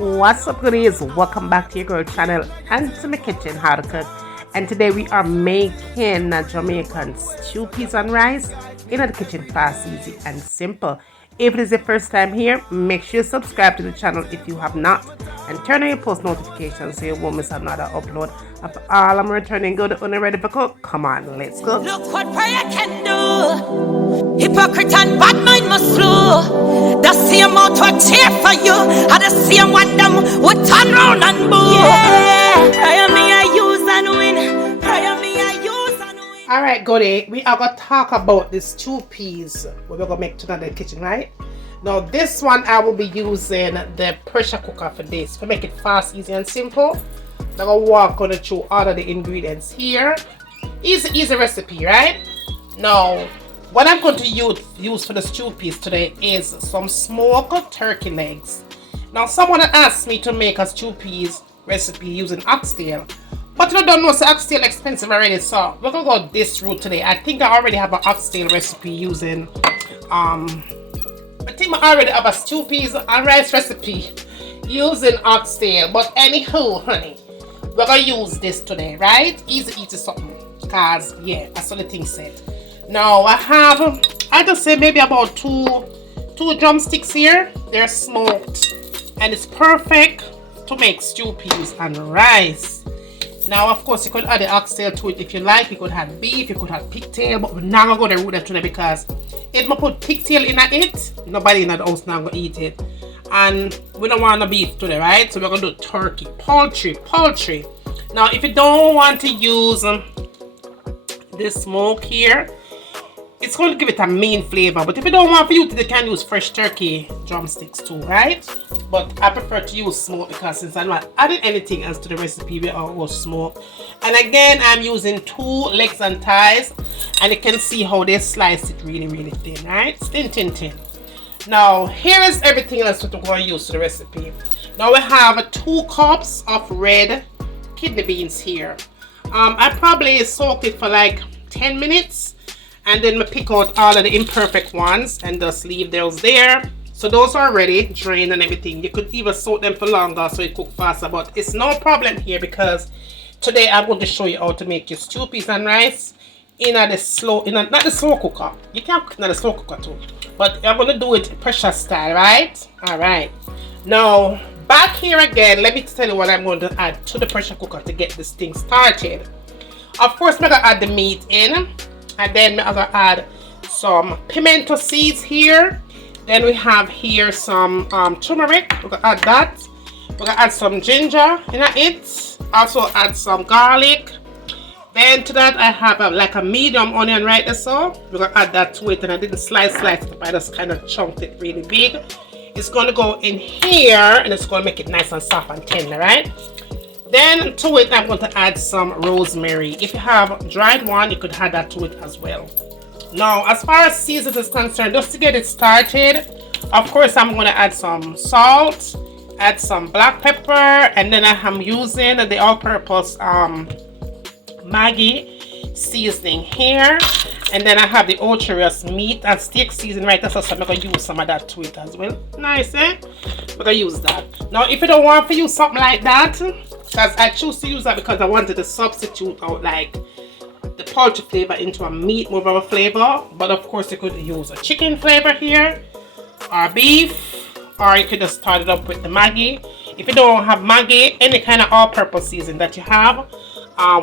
What's up, goodies? Welcome back to your girl channel and to my kitchen, how to cook. And today we are making Jamaican stew peas and rice in the kitchen, fast, easy and simple. If it is your first time here, make sure you subscribe to the channel if you have not, and turn on your post notifications so you won't miss another upload of all I'm returning good. When you're ready for cook, come on, let's go. Look what prayer can do. Hypocrite and bad mind must flow. The same mouth will cheer for you, and the same one them would turn round and boo. Yeah, prayer me I use and win. Prayer me I use and win. Alright, goodie, we are going to talk about these stew peas we're going to make tonight in the kitchen, right? Now this one I will be using the pressure cooker for this to make it fast, easy and simple. I'm going to walk on through all of the ingredients here. Easy recipe, right? Now what I'm going to use for the stew peas today is some smoked turkey legs. Now someone asked me to make a stew peas recipe using oxtail, but I don't know, so oxtail expensive already, so we're gonna go this route today. I think I already have an oxtail recipe using I think I already have a stew peas and rice recipe using oxtail, but anywho, honey, we're gonna use this today, right? Easy something, cause yeah, that's what the thing said. Now I just say maybe about two drumsticks here. They're smoked and it's perfect to make stew peas and rice. Now of course you could add the oxtail to it if you like. You could have beef, you could have pigtail, but we're not gonna go the route that today, because if I put pigtail in it, nobody in the house now gonna eat it, and we don't want the beef today, right? So we're gonna do turkey, poultry. Now if you don't want to use this smoke here, it's going to give it a main flavor, but if you don't want to use it, you can use fresh turkey drumsticks too, right? But I prefer to use smoke because since I'm not adding anything else to the recipe, we all smoke. And again, I'm using 2 legs and thighs, and you can see how they slice it really thin, right? Thin. Now here is everything else that we're going to use to the recipe. Now we have 2 cups of red kidney beans here. I probably soaked it for like 10 minutes. And then we pick out all of the imperfect ones and just leave those there. So those are ready, drained and everything. You could even soak them for longer so it cook faster, but it's no problem here because today I'm going to show you how to make your stew peas and rice not the slow cooker. You can cook in the slow cooker too, but I'm going to do it pressure style, right? Alright. Now back here again, let me tell you what I'm going to add to the pressure cooker to get this thing started. Of course, I'm going to add the meat in. And then I'm gonna add some pimento seeds here. Then we have here some turmeric. We're gonna add that. We're gonna add some ginger in it. Also add some garlic. Then to that I have like a medium onion right there, so we're gonna add that to it. And I didn't slice it up, I just kind of chunked it really big. It's gonna go in here and it's gonna make it nice and soft and tender, right? Then to it, I'm going to add some rosemary. If you have dried one, you could add that to it as well. Now, as far as seasoning is concerned, just to get it started, of course, I'm going to add some salt, add some black pepper, and then I am using the all-purpose Maggi seasoning here. And then I have the ultra-rich meat and steak seasoning right there, so I'm going to use some of that to it as well. Nice, eh? We're going to use that. Now, if you don't want to use something like that, because I choose to use that because I wanted to substitute out like the poultry flavor into a meat more of a flavor. But of course you could use a chicken flavor here or beef, or you could just start it up with the Maggi. If you don't have Maggi, any kind of all-purpose seasoning that you have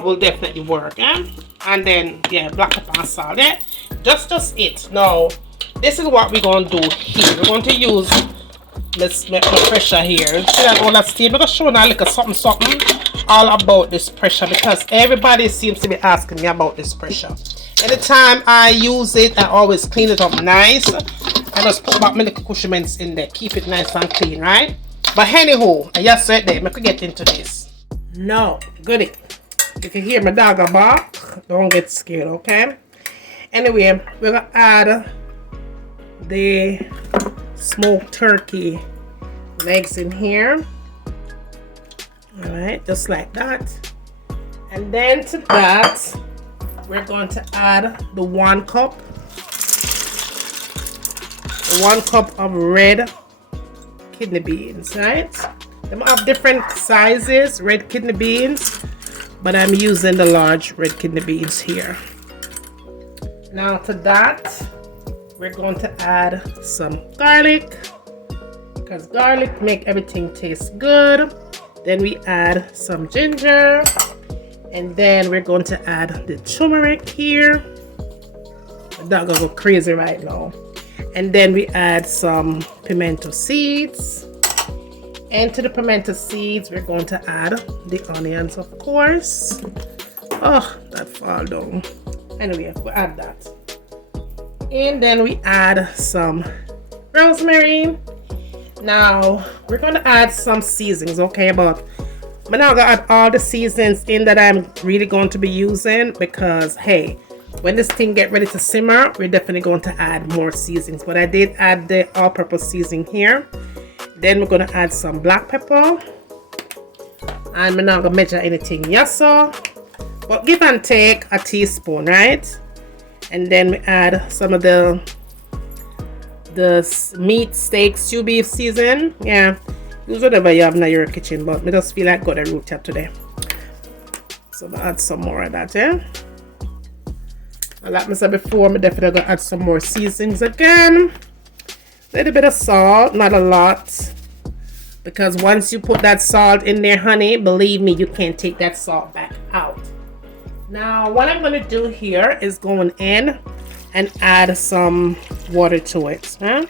will definitely work, eh? And then yeah, black pepper and salt, yeah? Just it. Now this is what we're going to do here. We're going to use let's make the pressure here. See that all that steam? I'm going to show now like something all about this pressure, because everybody seems to be asking me about this pressure. Anytime I use it, I always clean it up nice. I just put back my little accoutrements in there, keep it nice and clean, right? But anyhow, I just said that I could get into this. No, goody. If you hear my dog bark, don't get scared, okay? Anyway, we're gonna add the smoked turkey legs in here. All right, just like that. And then to that, we're going to add the 1 cup of red kidney beans, right? Them have different sizes, red kidney beans, but I'm using the large red kidney beans here. Now to that, we're going to add some garlic, because garlic make everything taste good. Then we add some ginger, and then we're going to add the turmeric here. I'm not gonna go crazy right now. And then we add some pimento seeds. And to the pimento seeds, we're going to add the onions, of course. Oh, that fall down. Anyway, we'll add that. And then we add some rosemary. Now, we're going to add some seasonings, okay? But I'm not going to add all the seasonings in that I'm really going to be using because, hey, when this thing get ready to simmer, we're definitely going to add more seasonings. But I did add the all-purpose seasoning here. Then we're going to add some black pepper. And I'm not going to measure anything, yes, sir. But give and take a teaspoon, right? And then we add some of the meat, steak, stew beef season. Yeah, use whatever you have in your kitchen. But I just feel like got a root tap today. So I'll add some more of that, yeah? Like I said before, I'm definitely going to add some more seasonings again. A little bit of salt, not a lot, because once you put that salt in there, honey, believe me, you can't take that salt back out. Now what I'm going to do here is going in and add some water to it, huh?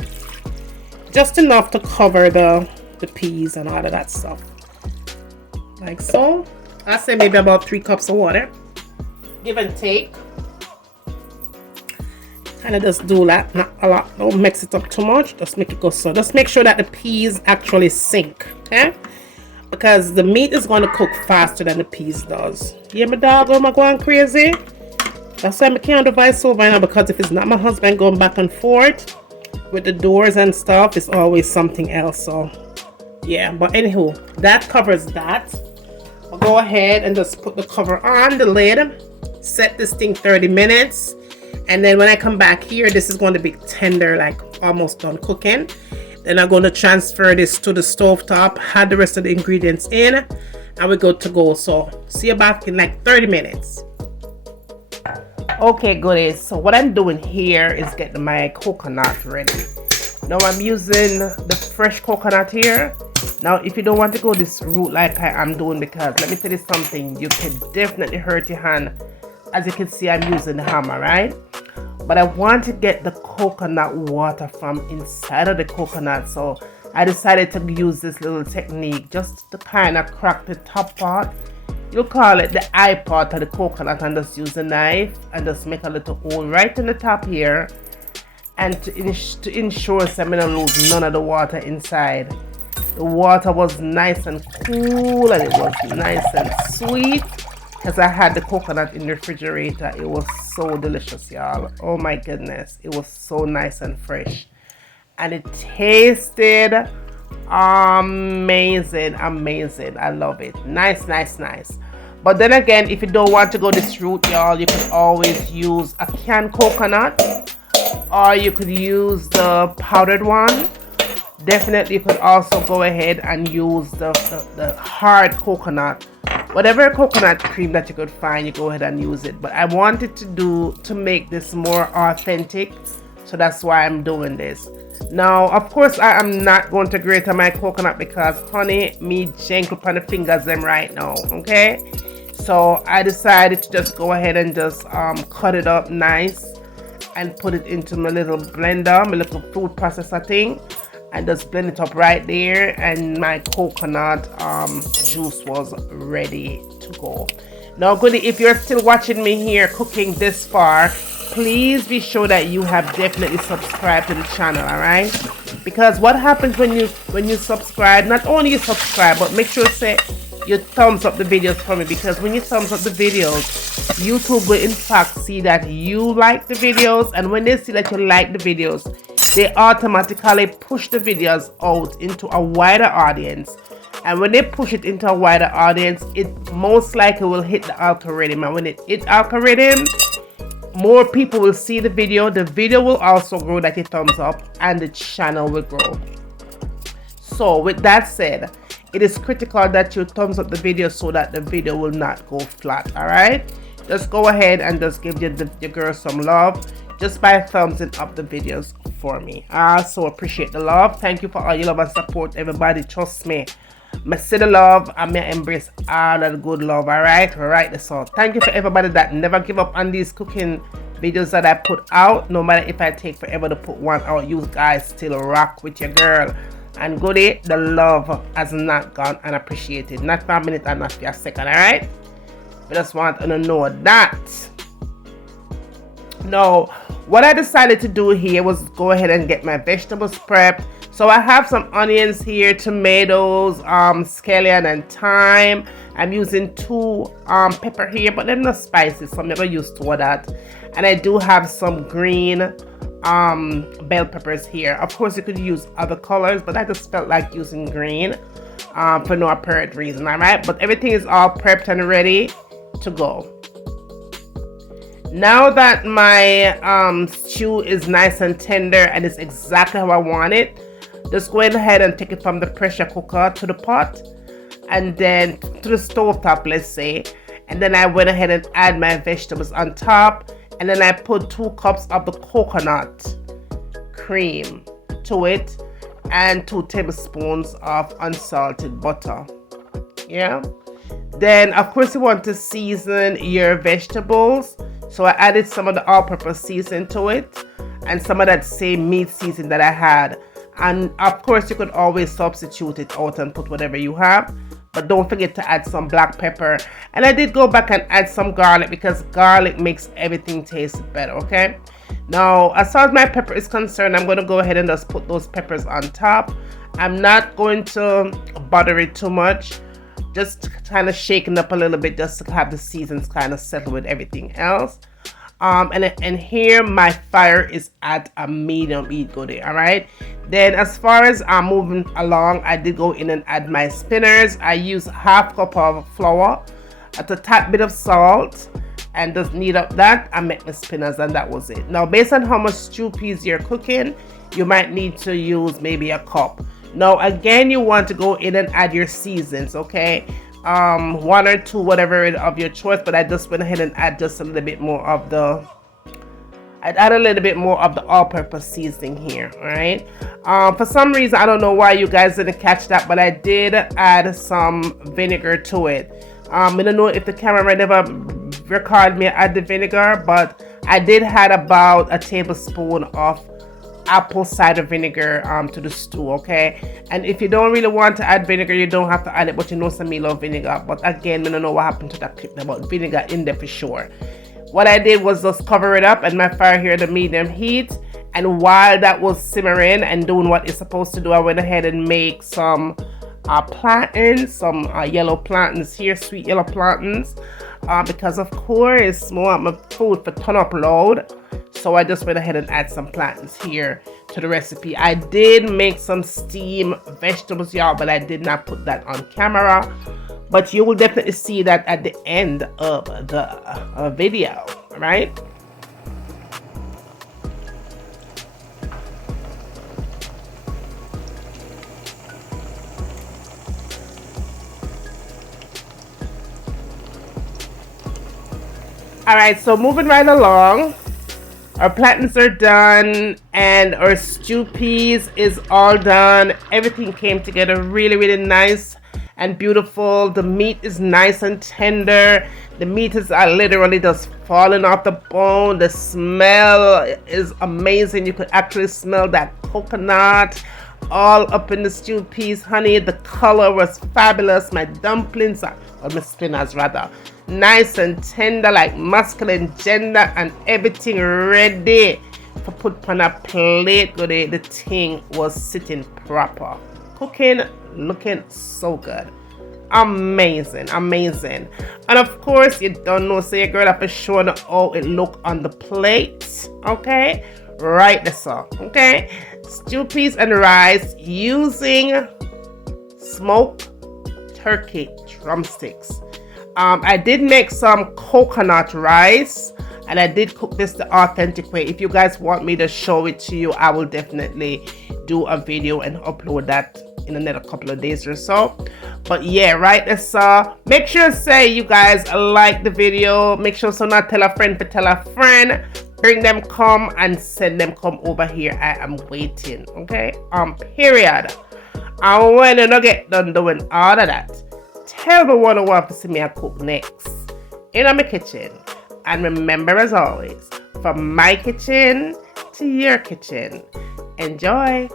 Just enough to cover the peas and all of that stuff, like so. I say maybe about 3 cups of water, give and take. Kind of just do that, not a lot, don't mix it up too much, just make it go so. Just make sure that the peas actually sink, okay? Because the meat is going to cook faster than the peas does. Yeah, my dog, am I going crazy? That's why I can't do voiceover now, because if it's not my husband going back and forth with the doors and stuff, it's always something else. So yeah, but anywho, that covers that. I'll go ahead and just put the cover on the lid, set this thing 30 minutes. And then when I come back here, this is going to be tender, like almost done cooking. Then I'm going to transfer this to the stove top, add the rest of the ingredients in, and we're good to go. So see you back in like 30 minutes. Okay, goodies. So what I'm doing here is getting my coconut ready. Now I'm using the fresh coconut here. Now if you don't want to go this route like I am doing, because let me tell you something, you can definitely hurt your hand. As you can see, I'm using the hammer, right? But I want to get the coconut water from inside of the coconut, so I decided to use this little technique just to kind of crack the top part. You call it the eye part of the coconut, and just use a knife and just make a little hole right in the top here, and to ensure so I don't lose none of the water inside. The water was nice and cool, and it was nice and sweet. Because I had the coconut in the refrigerator. It was so delicious, y'all. Oh my goodness. It was so nice and fresh. And it tasted amazing. Amazing. I love it. Nice, nice, nice. But then again, if you don't want to go this route, y'all, you can always use a canned coconut. Or you could use the powdered one. Definitely you could also go ahead and use the hard coconut. Whatever coconut cream that you could find, you go ahead and use it. But I wanted to make this more authentic, so that's why I'm doing this. Now, of course, I am not going to grate on my coconut because, honey, me jank on the fingers them right now, okay? So I decided to just go ahead and just cut it up nice and put it into my little blender, my little food processor thing. And just blend it up right there, and my coconut juice was ready to go. Now goodie, if you're still watching me here cooking this far, please be sure that you have definitely subscribed to the channel, all right? Because what happens when you subscribe, not only you subscribe, but make sure to say you thumbs up the videos for me, because when you thumbs up the videos, YouTube will in fact see that you like the videos, and when they see that you like the videos, they automatically push the videos out into a wider audience. And when they push it into a wider audience, it most likely will hit the algorithm. And when it hits algorithm, more people will see the video. The video will also grow like a thumbs up, and the channel will grow. So with that said, it is critical that you thumbs up the video so that the video will not go flat. All right, just go ahead and just give your girl some love just by thumbsing up the videos for me. I so appreciate the love. Thank you for all your love and support, everybody. Trust me, I see the love and I embrace all of the good love. All right, that's all. Thank you for everybody that never give up on these cooking videos that I put out. No matter if I take forever to put one out, you guys still rock with your girl. And goodie, the love has not gone unappreciated, not for a minute and not for a second. All right, I just want to know that. Now, what I decided to do here was go ahead and get my vegetables prepped. So I have some onions here, tomatoes, scallion and thyme. I'm using 2 pepper here, but they're not spicy, so I'm never used to that. And I do have some green bell peppers here. Of course, you could use other colors, but I just felt like using green for no apparent reason. All right, but everything is all prepped and ready to go. Now that my stew is nice and tender and it's exactly how I want it, just go ahead and take it from the pressure cooker to the pot and then to the stove top, let's say. And then I went ahead and add my vegetables on top, and then I put 2 cups of the coconut cream to it and 2 tablespoons of unsalted butter. Yeah. Then of course you want to season your vegetables. So I added some of the all-purpose seasoning to it and some of that same meat seasoning that I had. And of course you could always substitute it out and put whatever you have. But don't forget to add some black pepper. And I did go back and add some garlic because garlic makes everything taste better, okay? Now, as far as my pepper is concerned, I'm going to go ahead and just put those peppers on top. I'm not going to butter it too much. Just kind of shaking up a little bit just to have the seasons kind of settle with everything else. And here my fire is at a medium heat, goodie. All right, then as far as I'm moving along, I did go in and add my spinners. I use 1/2 cup of flour, a tad bit of salt, and just knead up that and make my spinners, and that was it. Now, based on how much stew peas you're cooking, you might need to use maybe a cup. Now again, you want to go in and add your seasons, okay? 1 or 2, whatever of your choice, but I just went ahead and add just a little bit more of the all-purpose seasoning here. All right, for some reason I don't know why you guys didn't catch that, but I did add some vinegar to it. I don't know if the camera never recorded me add the vinegar, but I did add about a tablespoon of apple cider vinegar to the stew, okay? And if you don't really want to add vinegar, you don't have to add it, but you know some me love vinegar. But again, I don't know what happened to that clip about vinegar in there for sure. What I did was just cover it up and my fire here at the medium heat, and while that was simmering and doing what it's supposed to do, I went ahead and make some plantains, some yellow plantains here, sweet yellow plantains, because of course I want my food for turn up loud. So I just went ahead and add some plantains here to the recipe. I did make some steamed vegetables, y'all, but I did not put that on camera. But you will definitely see that at the end of the video, right? All right, so moving right along. Our plantains are done and our stew peas is all done. Everything came together really, really nice and beautiful. The meat is nice and tender. The meat is literally just falling off the bone. The smell is amazing. You could actually smell that coconut all up in the stew peas, honey. The color was fabulous. My dumplings, or my spinners rather, nice and tender like masculine gender, and everything ready for put on a plate. The thing was sitting proper, cooking, looking so good, amazing. And of course you don't know, so your girl have to show how it look on the plate, okay? Right there, so okay, stew peas and rice using smoked turkey drumsticks. I did make some coconut rice, and I did cook this the authentic way. If you guys want me to show it to you, I will definitely do a video and upload that in another couple of days or so. But yeah, right, so make sure say you guys like the video. Make sure so not tell a friend but tell a friend. Bring them come and send them come over here. I am waiting. Okay, period. And when you get done doing all of that, tell me what you want to see me cook next in my kitchen. And remember, as always, from my kitchen to your kitchen, enjoy.